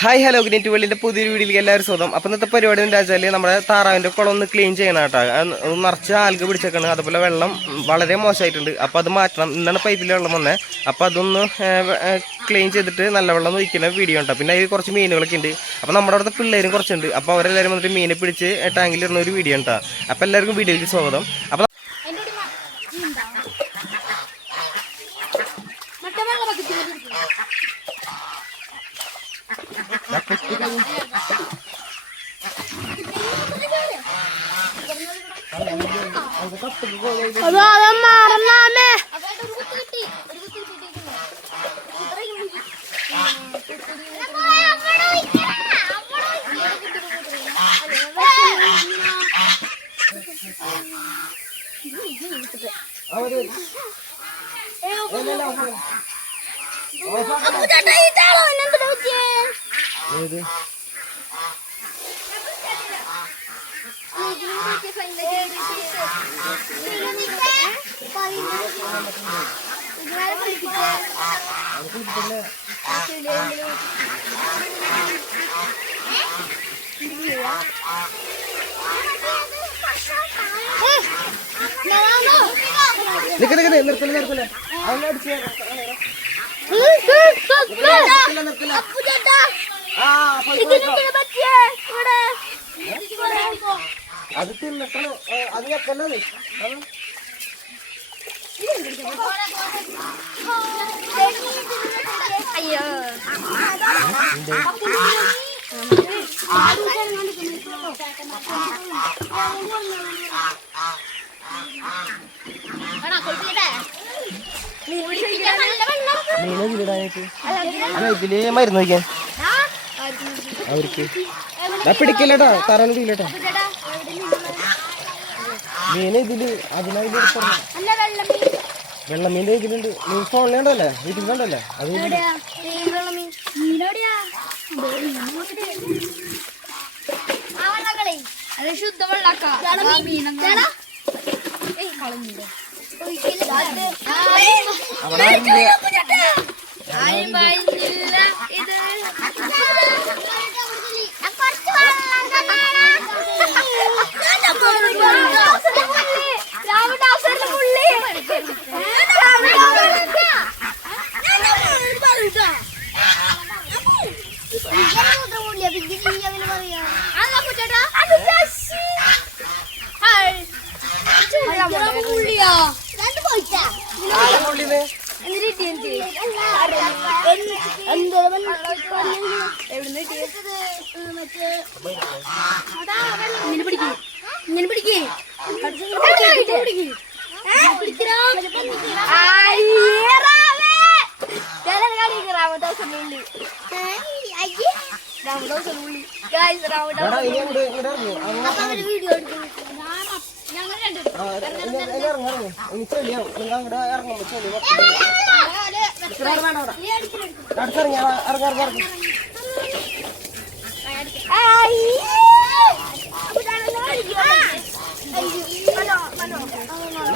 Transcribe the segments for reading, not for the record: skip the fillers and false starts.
Hi hello green വേൾഡിന്റെ പുതിയൊരു വീഡിയോയിലേക്ക് എല്ലാവരും സ്വാഗതം. അപ്പം ഇന്നത്തെ പരിപാടി എന്താ വെച്ചാൽ നമ്മുടെ താറാവിൻ്റെ കുളം ഒന്ന് ക്ലീൻ ചെയ്യണം കേട്ടോ. നിറച്ച് ആൽഗ പിടിച്ചേക്കാണ്, അതുപോലെ വെള്ളം വളരെ മോശമായിട്ടുണ്ട്. അപ്പോൾ അത് മാറ്റണം. ഇന്നാണ് പൈപ്പിൽ വെള്ളം വന്നത്. അപ്പോൾ അതൊന്ന് ക്ലീൻ ചെയ്തിട്ട് നല്ല വെള്ളം ഒഴിക്കുന്ന വീഡിയോ ഉണ്ടോ. പിന്നെ അതിൽ കുറച്ച് മീനുകളൊക്കെ ഉണ്ട്. അപ്പോൾ നമ്മുടെ അവിടുത്തെ പിള്ളേരും കുറച്ചുണ്ട്. അപ്പോൾ അവരെല്ലാവരും വന്നിട്ട് മീനെ പിടിച്ച് ടാങ്കിലിടുന്ന ഒരു വീഡിയോ ഉണ്ടോ. അപ്പോൾ എല്ലാവർക്കും വീഡിയോയിലേക്ക് സ്വാഗതം. അപ്പോൾ അത് തിന്നിട്ടണം, അത് വെക്കല്ലേ. അയ്യോ ഇതില് മരുന്ന് വയ്ക്കാൻ അവർക്ക് പിടിക്കില്ലട്ടോ, തറാൻ പിടിക്കില്ലട്ടോ. മീന് ഇതില് അതിനായി വെള്ളമീൻ്റെ ഇതിലുണ്ട്. മീൻ ഫോണിലുണ്ടല്ലേ, വീട്ടിലുണ്ടല്ലേ. അത്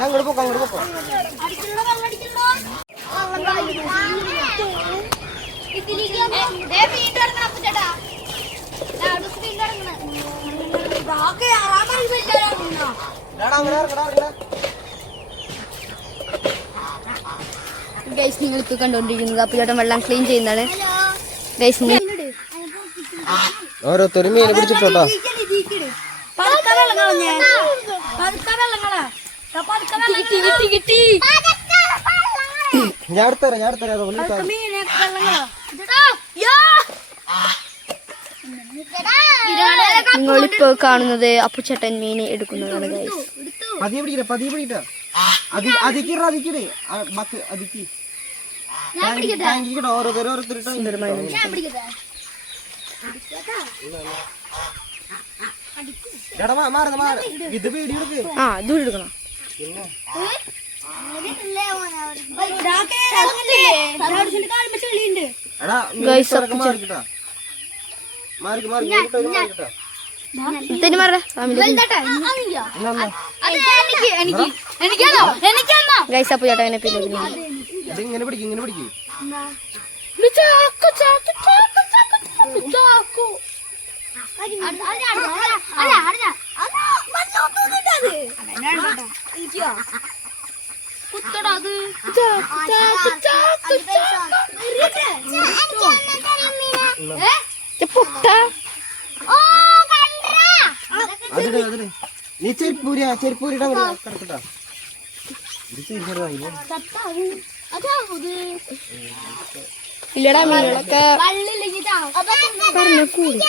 അങ്ങോട്ട് പോക്കോ, അങ്ങോട്ട് പോക്കോ. ഗൈസ്, നിങ്ങൾ ഇപ്പൊ കണ്ടോണ്ടിരിക്കുന്നത് അപ്പുചേട്ടൻ വെള്ളം ക്ലീൻ ചെയ്യുന്നതാണ്. ഗൈസ്, ഓരോരുത്തരും മീനെ പിടിച്ചിട്ടോട്ടോ. ഞാൻ എടുത്തരാം. നിങ്ങളിപ്പോ കാണുന്നത് അപ്പുചേട്ടൻ മീനെ എടുക്കുന്നതാണ് ഗൈസ്. ഇത് വീഡിയോ എടുക്ക്. ആ, ഇത് എടുക്കണം. ഗൈസ്, അപ്പുചേട്ടനെ പിന്നെ ഇങ്ങനെ പിടിക്കും. നീ ചെരുപ്പൂരിടാ കിടക്കട്ടാ ഇല്ലടാ മീനുകളൊക്കെ പറഞ്ഞ കൂടി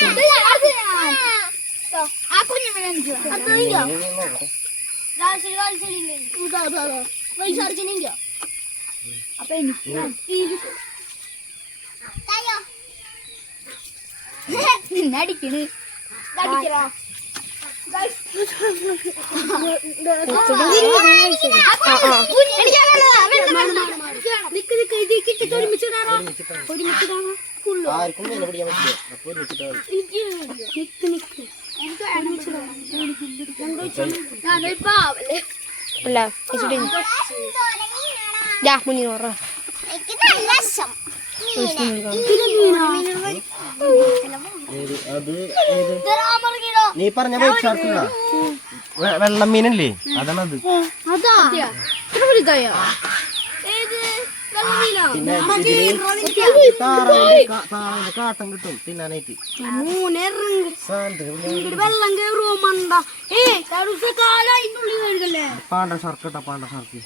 അടിക്കണ് നീ പറഞ്ഞ വെള്ളം മീനല്ലേ അതാണത്. പിന്നെ താറാവിന്റെ കാട്ടം കിട്ടും തിന്നാനായിട്ട്. പാണ്ട ഷർക്ക് ഇട്ടാ പാണ്ട ഷർക്ക്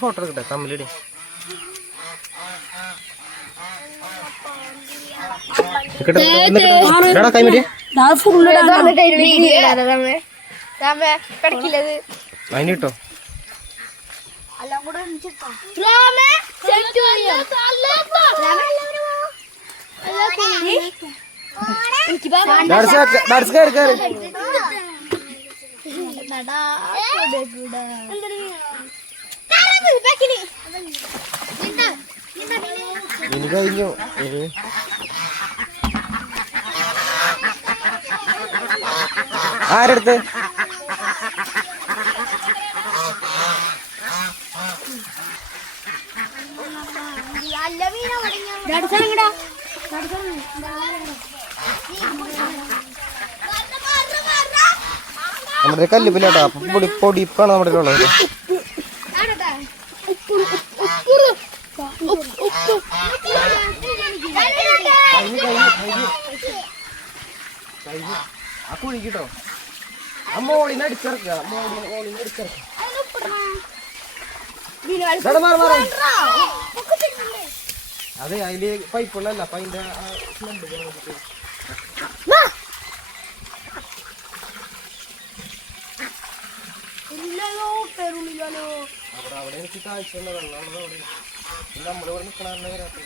ഫോട്ടോ എടുക്കട്ടെ തമ്മിലിടെ. കൈമതി അതിനിട്ടോ ഇനി കഴിഞ്ഞു. ആരെടുത്ത് നമ്മുടെ കല്ലുപ്പില്ലാട്ടോ. പൊടിപ്പാണ് നമ്മുടെ ഉള്ളത്. ആ കുഴിക്കിട്ടോ ആ മോളിന്ന് അടിച്ചിറക്കുക. മോളിന്ന് അടിച്ചിറക്കുക. അതെ അതില് പൈപ്പുള്ളല്ല അപ്പൊ അതിന്റെ അവിടെ എനിക്ക് കാഴ്ച നമ്മളിവിടെ നിൽക്കണ നമുക്ക്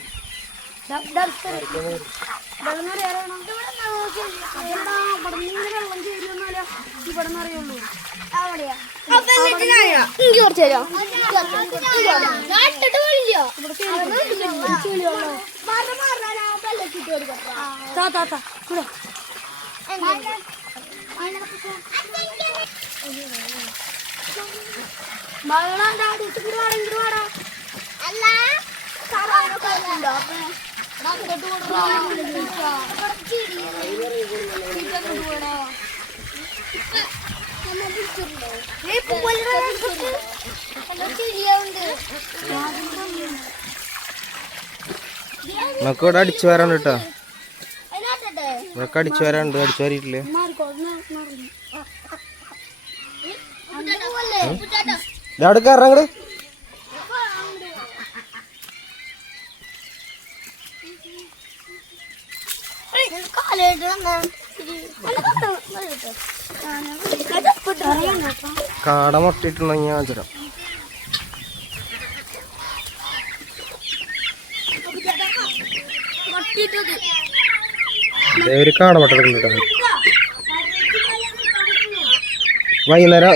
ഇവിടെ അടിച്ചു വരാണ്ട് കേട്ടോ. ഇവിടെ അടിച്ചു വരാണ്ട്. അടിച്ചു വരിട്ടില്ലേ? ഇതവിടെ കയറാങ്ങട്. കാട മുട്ടിട്ടുണ്ടെങ്കിൽ ഞാൻ തരാം. ഒരു കാട മുട്ട എടുക്കുന്നുണ്ട്. വൈകുന്നേരം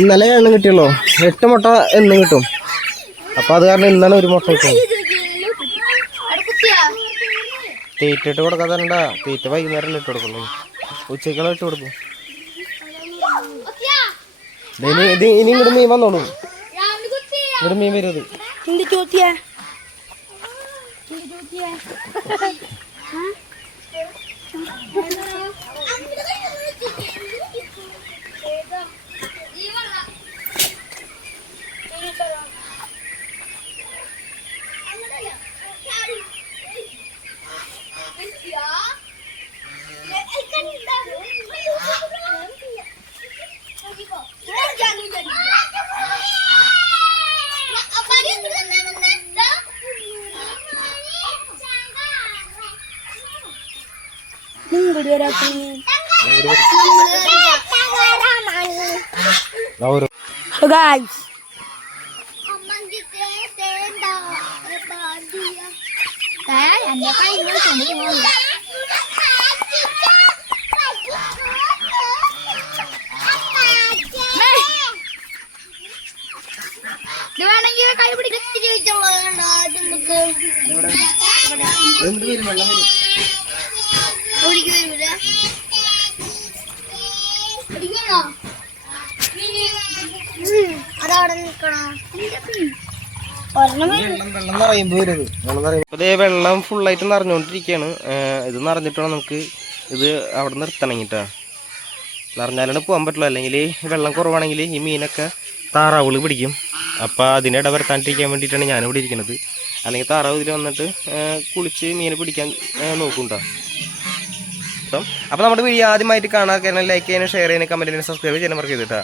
ഇന്നലെ എണ്ണം കിട്ടിയുള്ളൂ. 8 മുട്ട എന്നും കിട്ടും. അപ്പൊ അത് കാരണം ഇന്നലെ ഒരു മുട്ട കിട്ടും. തീറ്റ ഇട്ട് കൊടുക്കാൻ തരണ്ട. തീറ്റ വൈകുന്നേരം ഇട്ട് കൊടുക്കുള്ളൂ. ഉച്ചക്കുള്ള ഇട്ട് കൊടുക്കും. ഇനി ഇങ്ങോട്ട് മീൻ വന്നോളൂ. ഇവിടെ മീൻ വരുന്നത് So guys, കൈ അതവിടെ നിൽക്കണോ? അതേ വെള്ളം ഫുള്ളായിട്ട് നിറഞ്ഞുകൊണ്ടിരിക്കുകയാണ്. ഇത് നിറഞ്ഞിട്ട് വേണം നമുക്ക് ഇത് അവിടെ നിർത്തണമെങ്കിട്ടാ. നിറഞ്ഞാലാണ് പോകാൻ പറ്റുള്ളൂ. അല്ലെങ്കിൽ വെള്ളം കുറവാണെങ്കിൽ ഈ മീനൊക്കെ താറാവുകൾ പിടിക്കും. അപ്പോൾ അതിനെ ഇടവരുത്താണ്ടിരിക്കാൻ വേണ്ടിയിട്ടാണ് ഞാനിവിടെ ഇരിക്കുന്നത്. അല്ലെങ്കിൽ താറാവ് ഇതിൽ വന്നിട്ട് കുളിച്ച് മീനെ പിടിക്കാൻ നോക്കുന്നുണ്ടോ. അപ്പം നമ്മുടെ വീഡിയോ ആദ്യമായിട്ട് കാണാൻ ലൈക്ക് ചെയ്യാനും ഷെയർ ചെയ്യാനും കമൻറ്റ് ചെയ്യാനും സബ്സ്ക്രൈബ് ചെയ്യാൻ മറക്കരുത് കേട്ടോ.